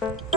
Bye.